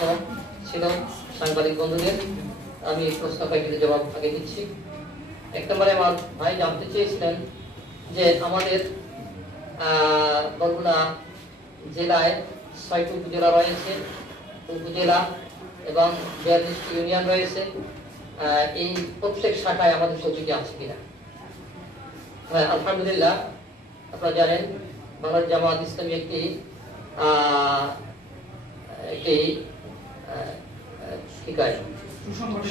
প্রশ্ন ছিল সাংবাদিক বন্ধুদের, আমি প্রশ্ন কয়েকটি জবাব আগে দিচ্ছি। এক নম্বরে আমার ভাই জানতে চেয়েছিলেন যে আমাদের বরগুনা জেলায় ৬টি উপজেলা রয়েছে, উপজেলা এবং ৪২টি ইউনিয়ন রয়েছে, এই প্রত্যেক শাখায় আমাদের সচিব আছে কিনা। হ্যাঁ, আলহামদুলিল্লাহ, আপনারা জানেন বাংলাদেশ জামাত ইসলামী একটি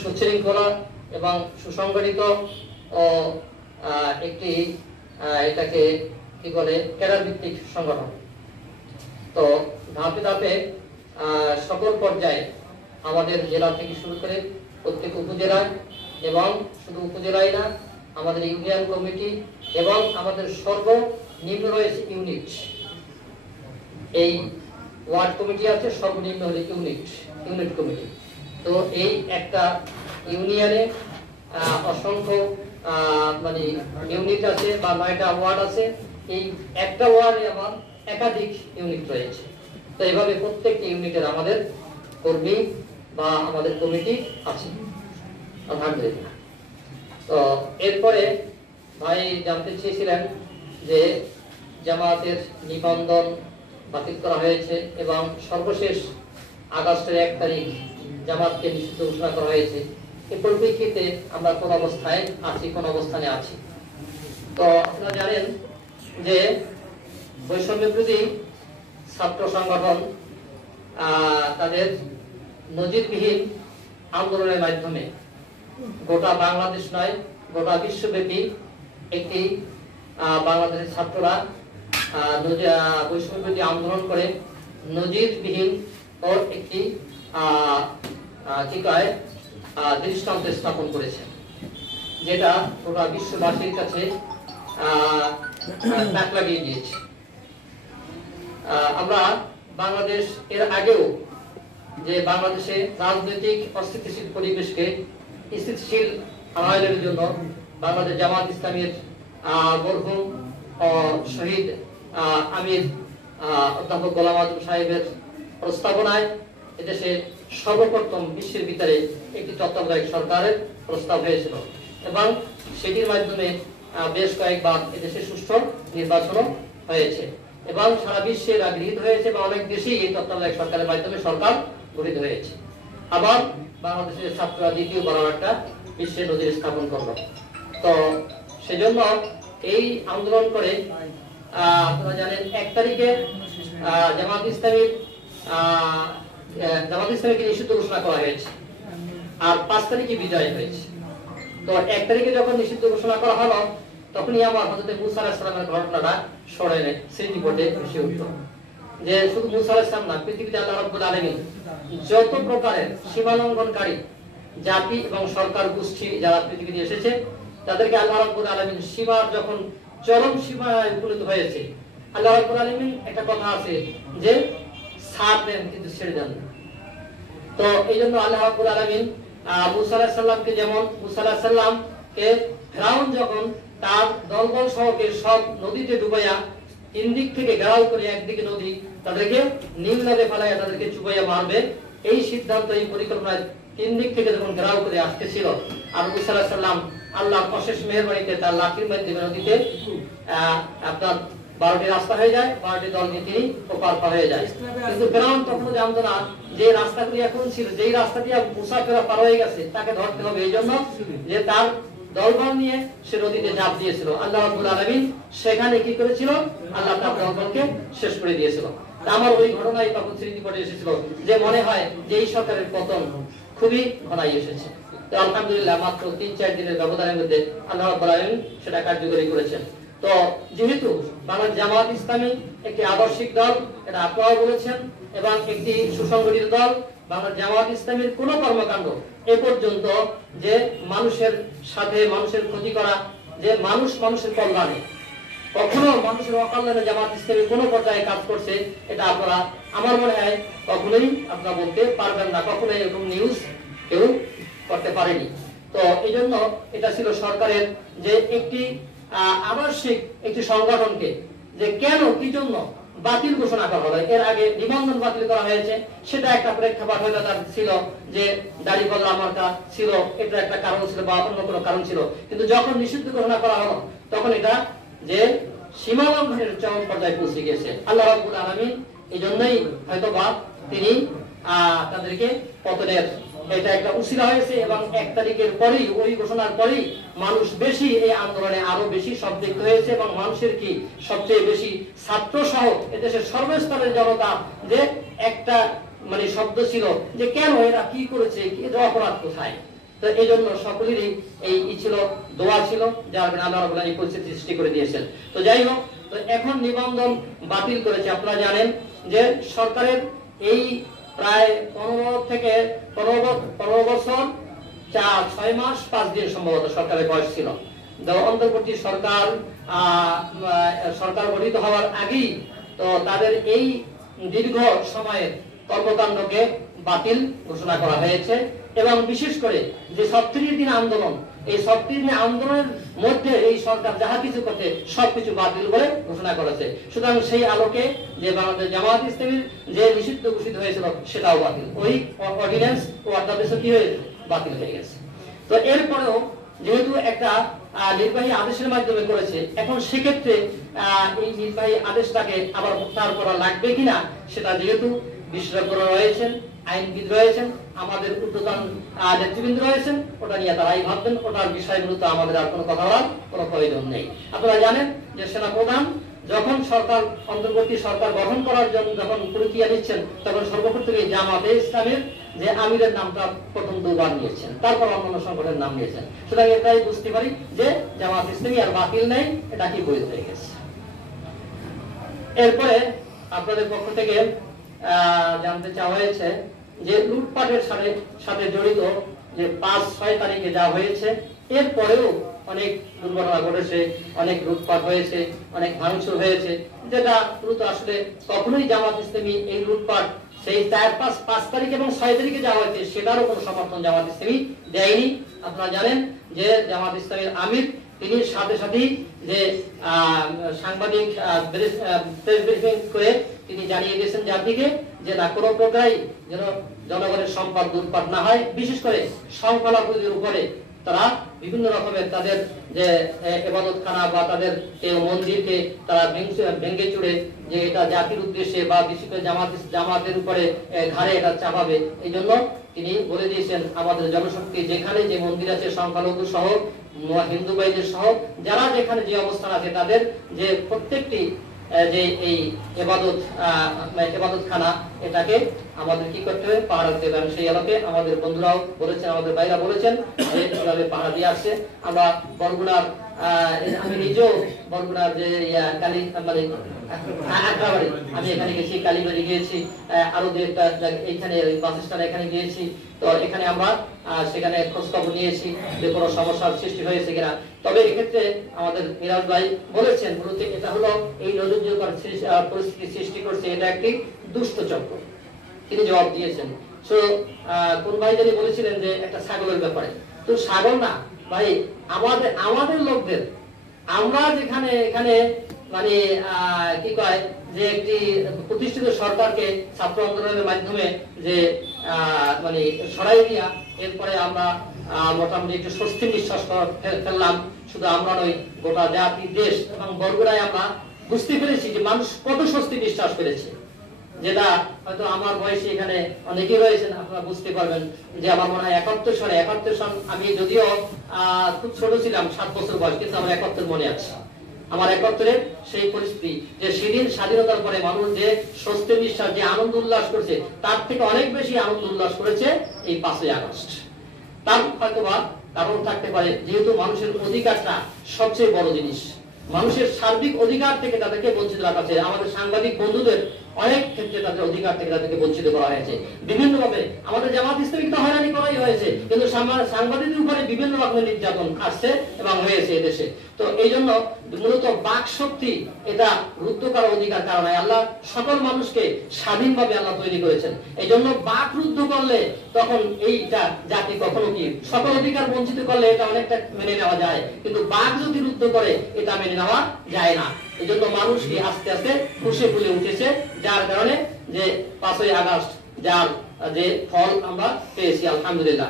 সুশৃঙ্খলা এবং সুসংগঠিত ও একটি এটাকে কি বলে ক্যাডার ভিত্তিক সংগঠন। তো ধাপে ধাপে সকল পর্যায়ে আমাদের জেলা থেকে শুরু করে প্রত্যেক উপজেলায় এবং শুধু উপজেলায় না, আমাদের ইউনিয়ন কমিটি এবং আমাদের সর্বনিম্ন রয়েছে ইউনিট। এই ওয়ার্ড কমিটি আছে, সর্বনিম্ন হলে ইউনিট কমিটি। তো এই একটা ইউনিয়নে অসংখ্য মানে ইউনিট আছে বা ৯টা ওয়ার্ড আছে। এই একটা ওয়ার্ডে আমার একাধিক ইউনিট রয়েছে। তো এইভাবে প্রত্যেকটি ইউনিটের আমাদের কর্মী বা আমাদের কমিটি আছে, আলহামদুলিল্লাহ। তো এরপরে ভাই জানতে চেয়েছিলেন যে জামাতের নিবন্ধন বাতিল করা হয়েছে এবং সর্বশেষ আগস্টের ১ তারিখ জামাতকে নিষিদ্ধ ঘোষণা করা হয়েছে। এই পরিপ্রেক্ষিতে আমরা কোন অবস্থায় আছি, কোন অবস্থানে আছি। তো আপনারা জানেন যে বৈষম্য বিরোধী ছাত্র সংগঠন তাদের নজিরবিহীন আন্দোলনের মাধ্যমে গোটা বাংলাদেশ নয়, গোটা বিশ্বব্যাপী একটি বাংলাদেশের ছাত্ররা বৈষম্য বিরোধী আন্দোলন করে নজিরবিহীন ও একটি দৃষ্টান্ত স্থাপন করেছে, যেটা গোটা বিশ্ববাসীর কাছে তাক লাগিয়ে দিয়েছে। আমরা বাংলাদেশ এর আগেও যে বাংলাদেশে রাজনৈতিক অস্থিতিশীল পরিবেশকে স্থিতিশীল আনয়নের জন্য বাংলাদেশ জামাত ইসলামীর মরহুম শহীদ আমির অধ্যাপক গোলাম আযম সাহেবের প্রস্তাবনায় এদেশে সর্বপ্রথম বিশ্বের ভিতরে একটি তত্ত্বাবধায়ক সরকারের প্রস্তাব হয়েছিল এবং সেটির মাধ্যমে বেশ কয়েকবার এদেশে সুষ্ঠু নির্বাচনও হয়েছে এবং সারা বিশ্বে গৃহীত হয়েছে বা অনেক দেশেই এই তত্ত্বাবধায়ক সরকারের মাধ্যমে সরকার গঠিত হয়েছে। আবার বাংলাদেশের ছাত্ররা দ্বিতীয়বার একটা বিশ্বের নজির স্থাপন করলো। তো সেজন্য এই আন্দোলন করে আপনারা জানেন ১ তারিখে জামাত ইসলামীকে নিষিদ্ধ ঘোষণা করা হয়েছে আর ৫ তারিখে বিজয় হয়েছে। তো ১ তারিখে যখন নিষিদ্ধ ঘোষণা করা হলো তখনই আমার হযরত মুসা আলাইহিস সালামের ঘটনাটা স্মরণে স্মৃতিপটে ভেসে উঠল যে শুধু মুসা আলাইহিস সালাম না, পৃথিবীতে আল্লাহ রাব্বুল আলামিন যত প্রকারের সীমালঙ্ঘনকারী জাতি এবং সরকার গোষ্ঠী যারা পৃথিবীতে এসেছে তাদেরকে আল্লাহ রাব্বুল আলামিন সীমার যখন চরম সীমায় উপনীত হয়েছে, আল্লাহ রাব্বুল আলামিন একটা কথা আছে যে ছাড় দেন কিন্তু ছেড়ে দেন না। তো এই জন্য আল্লাহ রাব্বুল আলামিন মুসা আলাইহিস সালামকে যেমন মুসা আলাইহিস সালামকে ফিরআউন যখন তার দলবল সহকে সব নদীতে ডুবাইয়া ৩ দিক থেকে ঘেরাও করে একদিকে নদী তাদেরকে নীল নদে ফেলাইয়া তাদেরকে চুবাইয়া মারবে, এই সিদ্ধান্ত এই পরিকল্পনায় ৩ দিক থেকে যখন ঘেরাও করে আসতেছিল আর মুসা আলাইহিস সালাম আল্লাহর অশেষ মেহেরবানিতে তার লাঠির মাধ্যমে নদীতে আপনার 12টি রাস্তা হয়ে যায়, 12টি দল নিয়ে তিনি ওপার পার হয়ে যায়। কিন্তু ফিরআউন তখন জানতো না যে রাস্তাগুলি এখন ছিল, যেই রাস্তা দিয়ে মুসা ফেরা পার হয়ে গেছে তাকে ধরতে হবে, এই জন্য যে তার দলবল নিয়ে সে নদীতে ঝাঁপ দিয়েছিল। আল্লাহ রাব্বুল আলামিন সেখানে কি করেছিল, আল্লাহ তার দলবলকে শেষ করে দিয়েছিল। আমার ওই ঘটনাই তখন স্মৃতিপটে এসেছিল যে মনে হয় যে এই সরকারের পতন খুবই ঘনাই এসেছে। তো আলহামদুলিল্লাহ মাত্র ৩-৪ দিনের ব্যবধানের মধ্যে আল্লাহ রাব্বুল আলামিন সেটা কার্যকরী করেছেন। তো যেহেতু বাংলাদেশ জামাত ইসলামী একটি আদর্শিক দল, এটা আপনারাও বলেছেন, এবং একটি সুসংগঠিত দল, বাংলাদেশ জামাত ইসলামীর কোন কর্মকাণ্ড এ পর্যন্ত যে মানুষের সাথে মানুষের ক্ষতি করা, যে মানুষের কল্যাণে, কখনো মানুষের অকল্যাণে জামাত ইসলামী কোন পর্যায়ে কাজ করছে, এটা আপনারা আমার মনে হয় কখনোই আপনারা বলতে পারবেন না, কখনোই এরকম নিউজ কেউ করতে পারেনি। তো এই জন্য এটা ছিল সরকারের যে একটি আদর্শিক একটি সংগঠনকে যে কেন কি জন্য বাতিল ঘোষণা করা হলো। এর আগে নিবন্ধন বাতিল করা হয়েছে, সেটা একটা প্রেক্ষাপট হয়তো তার ছিল যে দাড়ি পাল্লা মার্কা ছিল, এটা একটা কারণ ছিল বা অন্য কোনো কারণ ছিল। কিন্তু যখন নিষিদ্ধ ঘোষণা করা হলো তখন এটা যে সীমা লঙ্ঘনের চরম পর্যায়ে পৌঁছে গেছে। আল্লাহ রাব্বুল আলামিন এই জন্যই হয়তো বা তিনি তাদেরকে পতনের এটা একটা উসিলা হয়েছে, এবং 1 তারিখের পরেই, ওই ঘোষণার পরেই মানুষ বেশি এই আন্দোলনে আরো বেশি সম্পৃক্ত হয়েছে, এবং মানুষের কি সবচেয়ে বেশি ছাত্র সহ এদেশের সর্বস্তরের জনতা যে একটা মানে শব্দ ছিল যে কেন এরা কি করেছে, এদের অপরাধ কোথায়। তো এই জন্য সকলেরই এই ছিল, দোয়া ছিল, যার কারণে আল্লাহ রাব্বুল আলামিন পরিস্থিতি সৃষ্টি করে দিয়েছেন। তো যাই হোক, তো এখন নিবন্ধন বাতিল করেছে। আপনারা জানেন যে সরকারের এই প্রায় 15 বছর 6 মাস 5 দিন সম্ভবত সরকারের বয়স ছিল। অন্তর্বর্তী সরকার গঠিত হওয়ার আগেই তো তাদের এই দীর্ঘ সময়ের কর্মকাণ্ডকে বাতিল ঘোষণা করা হয়েছে, এবং বিশেষ করে যে 37 দিন আন্দোলন, এই 37 দিন আন্দোলনের মধ্যে এই সরকার যাহা কিছু করতে সবকিছু বাতিল বলে ঘোষণা করেছে। সুতরাং সেই আলোকে যে বাংলাদেশ জামায়াত ইসলামীর যে নিষিদ্ধ ঘোষিত হয়েছিল সেটাও বাতিল, ওই অর্ডিন্যান্স ও অধ্যাদেশ কি হয়ে বাতিল হয়ে গেছে। তো এরপরেও যেহেতু একটা নির্বাহী আদেশের মাধ্যমে করেছে, এখন সেক্ষেত্রে এই নির্বাহী আদেশটাকে আবার প্রত্যাহার করা লাগবে কিনা, সেটা যেহেতু বিশেষজ্ঞরা রয়েছেন, আইনবিদ রয়েছেন, আমাদের ঊর্ধ্বতন নেতৃবৃন্দ রয়েছেন, ওটা নিয়ে তারাই ভাববেন। ওটার বিষয়গুলোতে আমাদের আর কোনো কথা বলার কোনো প্রয়োজন নেই। আপনারা জানেন যে সেনাপ্রধান যখন সরকার অন্তর্বর্তী সরকার গঠন করার জন্য যখন প্রক্রিয়া নিচ্ছেন, তখন সর্বপ্রথম জামাতে ইসলামের যে আমিরের নামটা প্রথম 2 বার নিয়েছেন, তারপর অন্যান্য সংগঠনের নাম নিয়েছেন। সুতরাং এটাই বুঝতে পারি যে জামাত ইসলামী আর বাতিল নেই, এটা কি বৈধ হয়ে গেছে। এরপরে আপনাদের পক্ষ থেকে জানতে চাওয়া হয়েছে যে লুটপাটের সাথে জড়িত যে 5-6 তারিখে যা হয়েছে, এরপরেও অনেক দুর্ঘটনা ঘটেছে, অনেক লুটপাট হয়েছে, অনেক ভাঙচুর হয়েছে, যেটা দ্রুত আসলে কখনোই জামাত ইসলামী এই লুটপাট সেই 4-5 তারিখ এবং 6 তারিখে যা হয়েছে সেটারও কোনো সমর্থন জামাত ইসলামী দেয়নি। আপনারা জানেন যে জামাত ইসলামীর আমির তিনি সাথে সাথেই যে সাংবাদিক প্রেস ব্রিফিং করে তিনি জানিয়ে দিয়েছেন জাতিকে যে না, কোনো প্রকারই যেন জনগণের সম্পদ লুটপাট না হয়, বিশেষ করে সংখ্যালঘুদের উপরে তারা বিভিন্ন রকমের তাদের যে ইবাদতখানা বা তাদের মন্দিরকে তারা ভেঙে চুড়ে যে এটা জাতির উদ্দেশ্যে বা বিশেষ করে জামাতের উপরে ঘাড়ে এটা চাপাবে। এই জন্য তিনি বলে দিয়েছেন আমাদের জনশক্তি যেখানে যে মন্দির আছে সংখ্যালঘু সহ হিন্দু ভাইদের সহ যারা যেখানে যে অবস্থান আছে তাদের যে প্রত্যেকটি যে এই ইবাদতখানা এটাকে আমাদের কি করতে হবে, পাহারা দিতে হবে। সেই আলোকে আমাদের বন্ধুরাও বলেছেন, আমাদের ভাইরা বলেছেন যে কিভাবে পাহারা দিয়ে আসছে। আমরা বরগুনার আমি নিজেও বরগুনার যে কালী মানে আগ্রাবাড়ি, আমি এখানে গেছি, কালীবাড়ি গিয়েছি, আরো যে এইখানে বাস স্ট্যান্ড এখানে গিয়েছি। তো এখানে আমরা সেখানে খোঁজ খবর নিয়েছি যে কোনো সমস্যার সৃষ্টি হয়েছে কিনা। তবে এক্ষেত্রে আমাদের মিরাজ ভাই বলেছেন মূলত এটা হলো এই নৈরাজ্যকর পরিস্থিতি সৃষ্টি করছে, এটা একটি দুষ্ট চক্র। তিনি জবাব দিয়েছেন। সো কোন ভাই জানি বলেছিলেন যে একটা ছাগলের ব্যাপারে, তো ছাগল না ভাই, আমাদের লোকদের, আমরা যেখানে এখানে মানে কি কয় যে একটি প্রতিষ্ঠিত সরকারকে ছাত্র আন্দোলনের মাধ্যমে যে মানে সরাই দিয়া এরপরে আমরা মোটামুটি একটু স্বস্তির নিঃশ্বাস ফেললাম। শুধু আমরা নই, গোটা জাতি দেশ এবং বরগুড়ায় আমরা বুঝতে পেরেছি যে মানুষ কত স্বস্তি নিঃশ্বাস ফেলেছে, যেটা হয়তো আমার বয়সে এখানে অনেকেই রয়েছেন, আপনারা বুঝতে পারবেন যে আমার মনে হয় 71 সন আমি যদিও খুব ছোট ছিলাম, 7 বছর বয়স, কিন্তু আমার 71 মনে আছে। আমার 71-এর সেই পরিস্থিতি যে সেদিন স্বাধীনতার পরে মানুষ যে স্বস্তি নিঃশ্বাস, যে আনন্দ উল্লাস করেছে, তার থেকে অনেক বেশি আনন্দ উল্লাস করেছে এই 5ই আগস্ট। তার হয়তোবা কারণ থাকতে পারে, যেহেতু মানুষের অধিকারটা সবচেয়ে বড় জিনিস, মানুষের সার্বিক অধিকার থেকে তাদেরকে বঞ্চিত রাখা হয়েছে। আমাদের সাংবাদিক বন্ধুদের অনেক ক্ষেত্রে তাদের অধিকার থেকে তাদেরকে বঞ্চিত করা হয়েছে বিভিন্নভাবে। আমাদের জামাত ইসলামীকে তো হয়রানি করাই হয়েছে, কিন্তু সাংবাদিকদের উপরে বিভিন্ন রকমের নির্যাতন আসছে এবং হয়েছে এদেশে। তো এই জন্য মূলত বাক শক্তি এটা রুদ্ধ করার অধিকার কারণে আল্লাহ সকল মানুষকে স্বাধীনভাবে আল্লাহ তৈরি করেছেন। এই জন্য বাক রুদ্ধ করলে তখন এইটা জাতি কখনো কি সকল অধিকার বঞ্চিত করলে এটা অনেকটা মেনে নেওয়া যায়, কিন্তু বাক যদি রুদ্ধ করে এটা মেনে নেওয়া যায় না। এই জন্য মানুষকে আস্তে আস্তে খুশি ফুলে উঠেছে, যার কারণে যে 5ই আগস্ট যার যে ফল আমরা পেয়েছি আলহামদুলিল্লাহ।